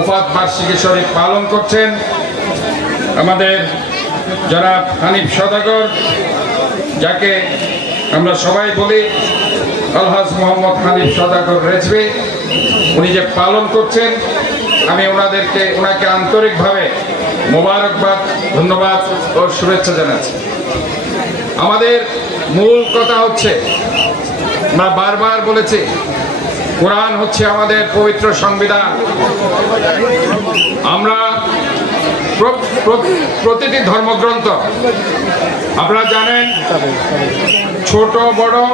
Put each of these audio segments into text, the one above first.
উপাত বার্ষিকী শরীফ পালন করছেন আমাদের জনাব হানিফ সদাগর, যাকে আমরা সবাই বলি, আলহাজ মোহাম্মদ হানিফ সদাগর রেজবি উনি যে পালন করছেন, আমি ওনাদেরকে, ওনাকে আন্তরিকভাবে মোবারকবাদ, ধন্যবাদ ও শুভেচ্ছা জানাচ্ছি। আমাদের মূল কথা হচ্ছে, আমরা বারবার বলেছি কোরআন হচ্ছে আমাদের পবিত্র সংবিধান। আমরা প্র- প্র- প্রতিটি ধর্মগ্রন্থ, আপনারা জানেন, ছোট, বড়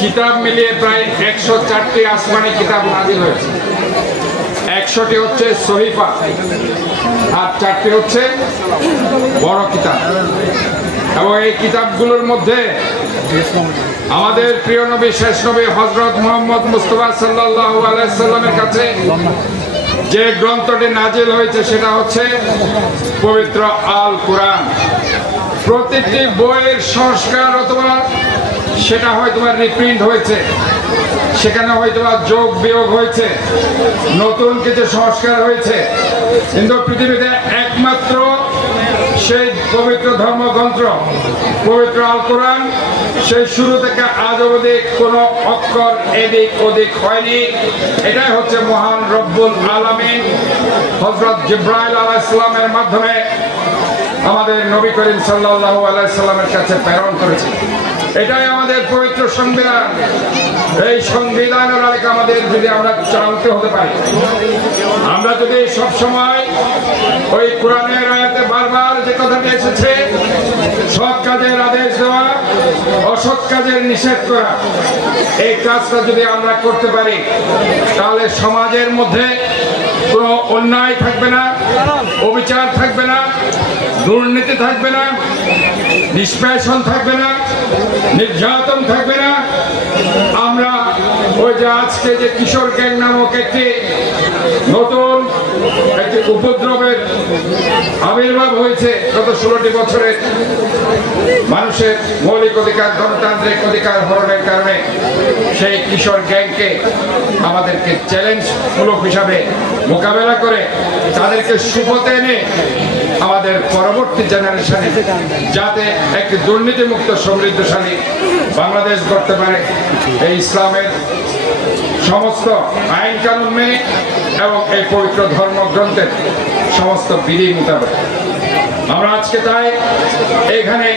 কিতাব মিলিয়ে প্রায় একশো চারটি আসমানি কিতাব নাজিল হয়েছে। একশোটি হচ্ছে সহিফা, আর চারটি হচ্ছে বড় কিতাব। এবং এই কিতাবগুলোর মধ্যে আমাদের প্রিয় নবী, শেষ নবী হজরত মোহাম্মদ মুস্তফা সাল্লাহ আলাইসাল্লামের কাছে যে গ্রন্থটি নাজিল হয়েছে সেটা হচ্ছে পবিত্র আল কোরআন প্রতিটি বইয়ের সংস্কার অথবা সেটা হয়তো রিপ্রিন্ট হয়েছে, সেখানে হয়তো যোগ বিয়োগ হয়েছে, নতুন কিছু সংস্কার হয়েছে, কিন্তু পৃথিবীতে পবিত্র ধর্মগ্রন্থ, পবিত্র আল কোরআন, সেই শুরু থেকে আজ অবধি কোনো অক্ষর এদিক ওদিক হয়নি। এটাই হচ্ছে মহান রব্বুল আলমিন হজরত জিব্রাইল আলাহ ইসলামের মাধ্যমে আমাদের নবী করিম সাল্লাহ আলাইসাল্লামের কাছে প্রেরণ করেছে এটাই আমাদের পবিত্র সংবিধান। এই সংবিধানের আরেক আমাদের যদি আমরা চালতে হতে পারি, আমরা যদি সব সময় ওই কোরআনের বারবার এসেছে সৎ কাজের আদেশ দেওয়া, অসৎ কাজের নিষেধ করা। এই কাজটা যদি আমরা করতে পারি, তাহলে সমাজের মধ্যে কোনো অন্যায় থাকবে না, অবিচার থাকবে না, দুর্নীতি থাকবে না, নিষ্পেষণ থাকবে না, নির্যাতন থাকবে না যে আজকে যে কিশোর গ্যাং নামক একটি নতুন একটি উপদ্রবের আবির্ভাব হয়েছে গত ষোলোটি বছরের মানুষের মৌলিক অধিকার, গণতান্ত্রিক অধিকার হরণের কারণে সেই কিশোর গ্যাংকে আমাদেরকে চ্যালেঞ্জমূলক হিসাবে মোকাবেলা করে তাদেরকে সুপথে এনে আমাদের পরবর্তী জেনারেশনে যাতে একটি দুর্নীতিমুক্ত সমৃদ্ধশালী বাংলাদেশ গড়তে পারে। এই ইসলামের সমস্ত আইন কানুন মেনে এবং এই পবিত্র ধর্মগ্রন্থের সমস্ত বিধি মোতাবেক। আমরা আজকে তাই এখানে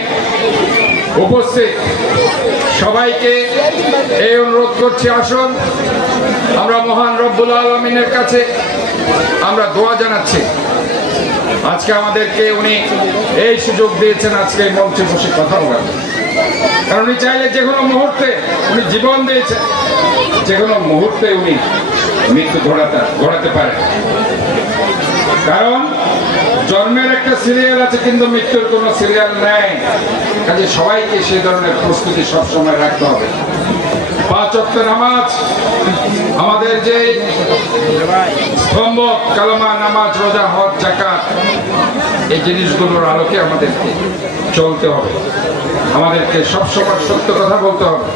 উপস্থিত। সবাইকে এই অনুরোধ করছি, আসুন। আমরা মহান রব্বুল আলমিনের কাছে আমরা দোয়া জানাচ্ছি। আজকে আমাদেরকে উনি এই সুযোগ দিয়েছেন, আজকে মঞ্চে বসে কথা বলার। কারণ উনি চাইলে যে কোনো মুহূর্তে উনি জীবন দিয়েছেন যে কোনো মুহূর্তে উনি মৃত্যু ঘোরাতে ঘোরাতে পারে। কারণ জন্মের একটা সিরিয়াল আছে, কিন্তু মৃত্যুর কোনো সিরিয়াল নেই। কাজে সবাইকে সে ধরনের প্রস্তুতি সবসময় রাখতে হবে। পাঁচ অক্ট নামাজ আমাদের যে কালামা, নামাজ, রোজা, হজ জাকাত এই জিনিসগুলোর আলোকে আমাদেরকে চলতে হবে। আমাদেরকে সবসময় সত্য কথা বলতে হবে।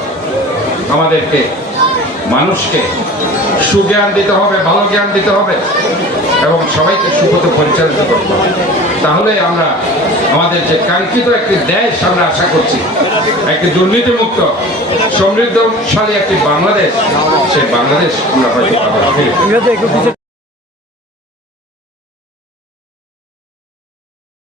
আমাদেরকে মানুষকে সুজ্ঞান দিতে হবে, ভালো জ্ঞান দিতে হবে এবং সবাইকে সুপথে পরিচালিত করতে হবে। তাহলে আমরা আমাদের যে কাঙ্ক্ষিত একটি দেশ আমরা আশা করছি, একটি দুর্নীতিমুক্ত, সমৃদ্ধশালী একটি বাংলাদেশ সেই বাংলাদেশ আমরা হয়তো